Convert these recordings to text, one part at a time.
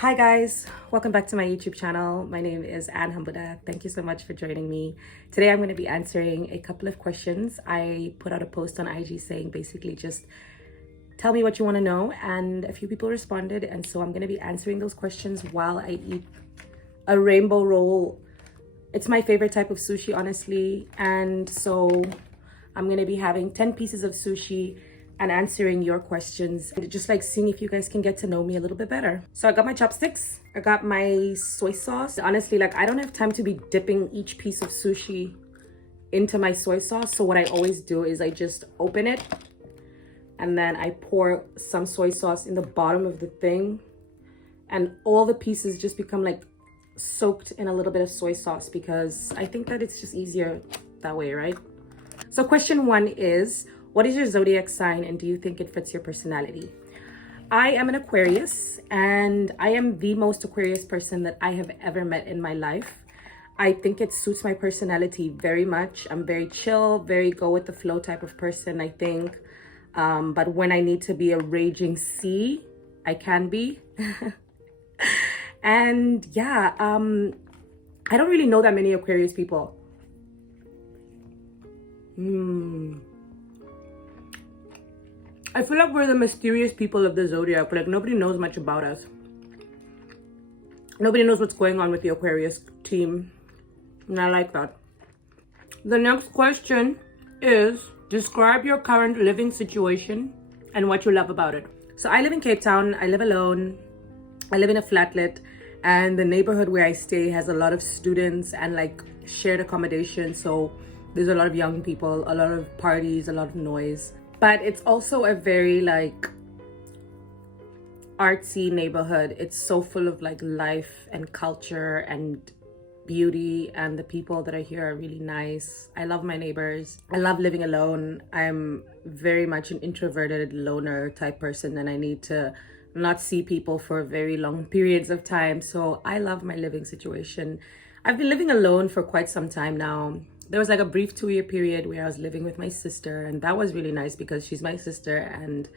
Hi guys, welcome back to my YouTube channel. My name is Anne Hambuda. Thank you so much for joining me. Today I'm going to be answering a couple of questions. I put out a post on IG saying basically just tell me what you want to know, and a few people responded, and so I'm going to be answering those questions while I eat a rainbow roll. It's my favorite type of sushi, honestly, and so I'm going to be having 10 pieces of sushi and answering your questions and just like seeing if you guys can get to know me a little bit better. So I got my chopsticks, I got my soy sauce. Honestly, like I don't have time to be dipping each piece of sushi into my soy sauce. So what I always do is I just open it and then I pour some soy sauce in the bottom of the thing, and all the pieces just become like soaked in a little bit of soy sauce because I think that it's just easier that way, right? So question one is, what is your zodiac sign and do you think it fits your personality? I am an Aquarius and I am the most Aquarius person that I have ever met in my life. I think it suits my personality very much. I'm very chill, very go with the flow type of person, I think. But when I need to be a raging sea, I can be. And yeah, I don't really know that many Aquarius people. I feel like we're the mysterious people of the zodiac. Like nobody knows much about us. Nobody knows what's going on with the Aquarius team. And I like that. The next question is, describe your current living situation and what you love about it. So I live in Cape Town. I live alone. I live in a flatlet, and the neighborhood where I stay has a lot of students and like shared accommodation. So there's a lot of young people, a lot of parties, a lot of noise. But it's also a very like artsy neighborhood. It's so full of like life and culture and beauty, and the people that are here are really nice. I love my neighbors. I love living alone. I'm very much an introverted loner type person, and I need to not see people for very long periods of time. So I love my living situation. I've been living alone for quite some time now. There was like a brief 2-year period where I was living with my sister, and that was really nice because she's my sister, and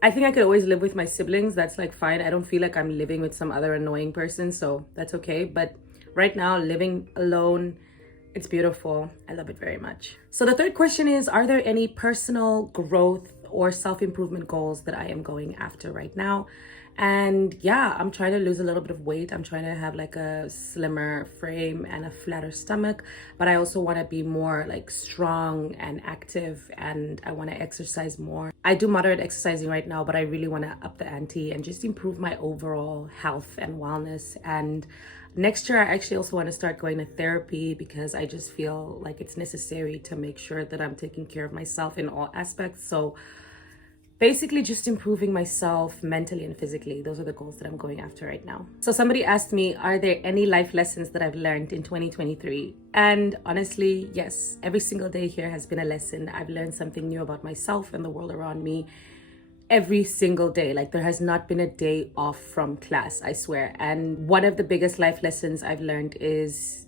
I think I could always live with my siblings. That's like fine. I don't feel like I'm living with some other annoying person, so that's okay. But right now, living alone, it's beautiful. I love it very much. So the third question is, are there any personal growth or self-improvement goals that I am going after right now? And yeah, I'm trying to lose a little bit of weight. I'm trying to have like a slimmer frame and a flatter stomach, but I also want to be more like strong and active, and I want to exercise more. I do moderate exercising right now, but I really want to up the ante and just improve my overall health and wellness. And next year, I actually also want to start going to therapy because I just feel like it's necessary to make sure that I'm taking care of myself in all aspects. So basically just improving myself mentally and physically. Those are the goals that I'm going after right now. So somebody asked me, are there any life lessons that I've learned in 2023? And honestly, yes, every single day here has been a lesson. I've learned something new about myself and the world around me every single day. Like there has not been a day off from class, I swear. And one of the biggest life lessons I've learned is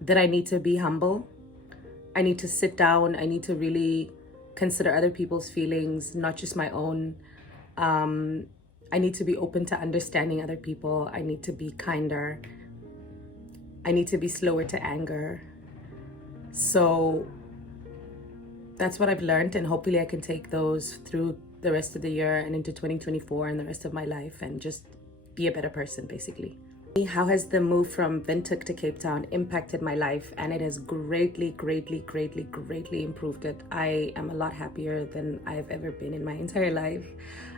that I need to be humble. I need to sit down. I need to really consider other people's feelings, not just my own. I need to be open to understanding other people. I need to be kinder. I need to be slower to anger. So that's what I've learned, and hopefully I can take those through the rest of the year and into 2024 and the rest of my life and just be a better person, basically. How has the move from Windhoek to Cape Town impacted my life? And it has greatly improved it. I am a lot happier than I've ever been in my entire life.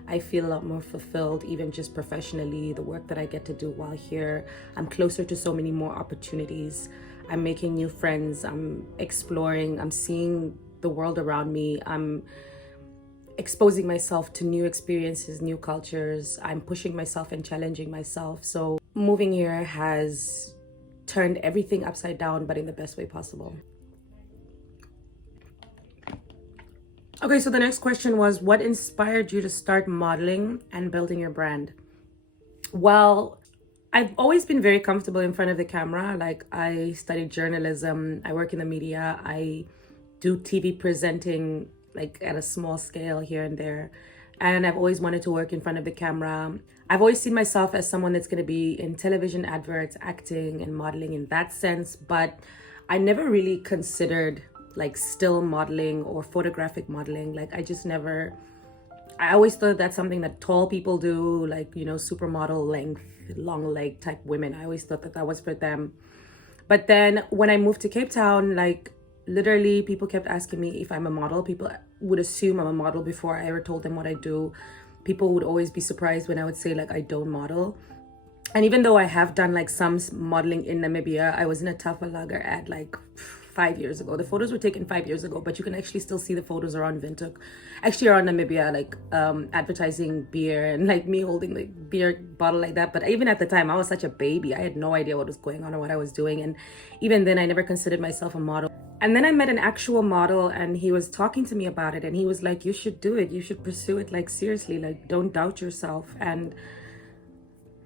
I feel a lot more fulfilled, even just professionally, the work that I get to do while here. I'm closer to so many more opportunities. I'm making new friends. I'm exploring. I'm seeing the world around me. I'm exposing myself to new experiences, new cultures. I'm pushing myself and challenging myself. So moving here has turned everything upside down, but in the best way possible. Okay, so the next question was, what inspired you to start modeling and building your brand? Well, I've always been very comfortable in front of the camera. Like I studied journalism, I work in the media, I do TV presenting like at a small scale here and there. and I've always wanted to work in front of the camera. I've always seen myself as someone that's going to be in television adverts, acting and modeling in that sense, but I never really considered like still modeling or photographic modeling. Like I always thought that's something that tall people do, like, you know, supermodel length, long leg type women. I always thought that was for them. But then when I moved to Cape Town, like literally people kept asking me if I'm a model. People would assume I'm a model before I ever told them what I do. People would always be surprised when I would say like I don't model. And even though I have done like some modeling in Namibia, I was in a Tafalaga ad like 5 years ago. The photos were taken 5 years ago, but you can actually still see the photos around Windhoek. Actually around Namibia, like advertising beer and like me holding the beer bottle like that. But even at the time, I was such a baby. I had no idea what was going on or what I was doing. And even then, I never considered myself a model. And then I met an actual model and he was talking to me about it. And he was like, you should do it. You should pursue it. Like, seriously, like, don't doubt yourself. And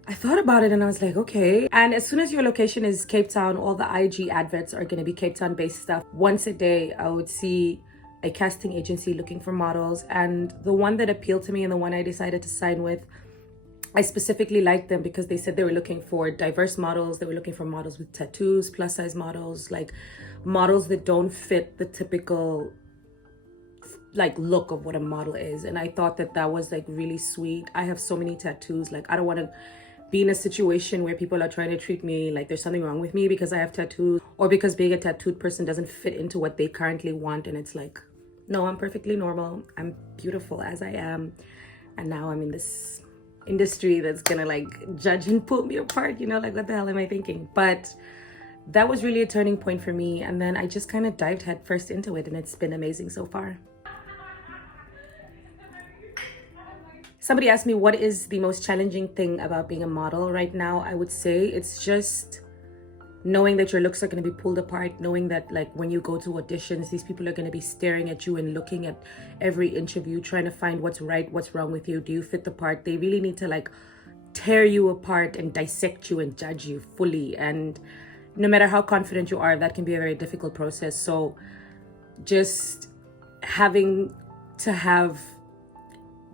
I thought about it and I was like, okay. And as soon as your location is Cape Town, all the IG adverts are going to be Cape Town based stuff. Once a day, I would see a casting agency looking for models. And the one that appealed to me and the one I decided to sign with, I specifically liked them because they said they were looking for diverse models. They were looking for models with tattoos, plus size models, like models that don't fit the typical like look of what a model is. And I thought that that was like really sweet. I have so many tattoos. Like I don't want to be in a situation where people are trying to treat me like there's something wrong with me because I have tattoos, or because being a tattooed person doesn't fit into what they currently want. And it's like, no, I'm perfectly normal. I'm beautiful as I am. And now I'm in this industry that's gonna like judge and pull me apart, you know, like what the hell am I thinking? But that was really a turning point for me. And then I just kind of dived headfirst into it and it's been amazing so far. Somebody asked me what is the most challenging thing about being a model right now. I would say it's just knowing that your looks are going to be pulled apart, knowing that like when you go to auditions, these people are going to be staring at you and looking at every inch of you, trying to find what's right, what's wrong with you. Do you fit the part? They really need to like tear you apart and dissect you and judge you fully. And no matter how confident you are, that can be a very difficult process. So just having to have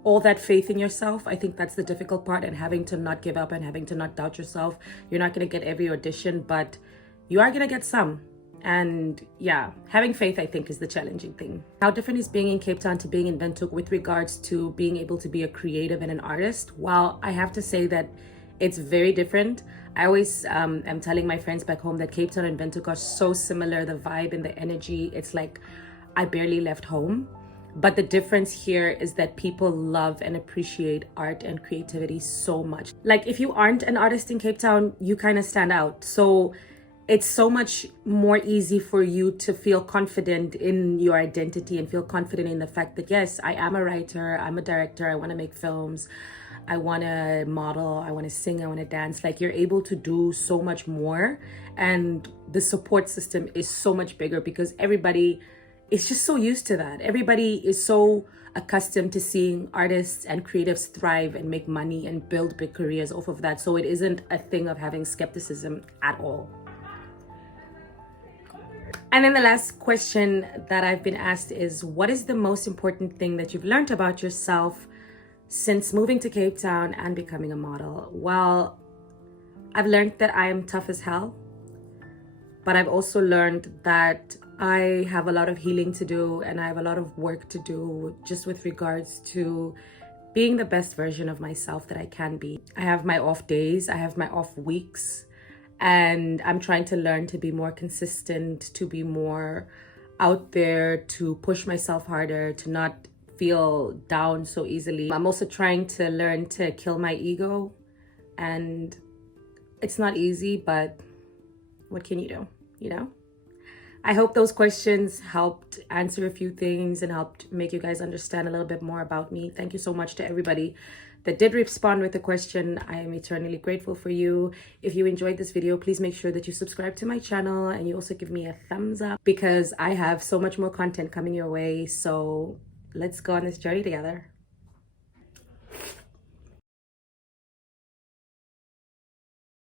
all that faith in yourself, I think that's the difficult part, and having to not give up and having to not doubt yourself. You're not going to get every audition, but you are going to get some. And yeah, having faith, I think, is the challenging thing. How different is being in Cape Town to being in Windhoek with regards to being able to be a creative and an artist? Well, I have to say that it's very different. I always am telling my friends back home that Cape Town and Windhoek are so similar, the vibe and the energy. It's like I barely left home. But the difference here is that people love and appreciate art and creativity so much. Like if you aren't an artist in Cape Town, you kind of stand out. So it's so much more easy for you to feel confident in your identity and feel confident in the fact that, yes, I am a writer, I'm a director, I want to make films, I want to model, I want to sing, I want to dance. Like you're able to do so much more. And the support system is so much bigger because everybody is just so used to that. Everybody is so accustomed to seeing artists and creatives thrive and make money and build big careers off of that. So it isn't a thing of having skepticism at all. And then the last question that I've been asked is, what is the most important thing that you've learned about yourself since moving to Cape Town and becoming a model? Well, I've learned that I am tough as hell, but I've also learned that I have a lot of healing to do and I have a lot of work to do just with regards to being the best version of myself that I can be. I have my off days, I have my off weeks, and I'm trying to learn to be more consistent, to be more out there, to push myself harder, to not feel down so easily. I'm also trying to learn to kill my ego, and it's not easy, but what can you do, you know? I hope those questions helped answer a few things and helped make you guys understand a little bit more about me. Thank you so much to everybody that did respond with a question. I am eternally grateful for you. If you enjoyed this video, please make sure that you subscribe to my channel and you also give me a thumbs up because I have so much more content coming your way. So let's go on this journey together.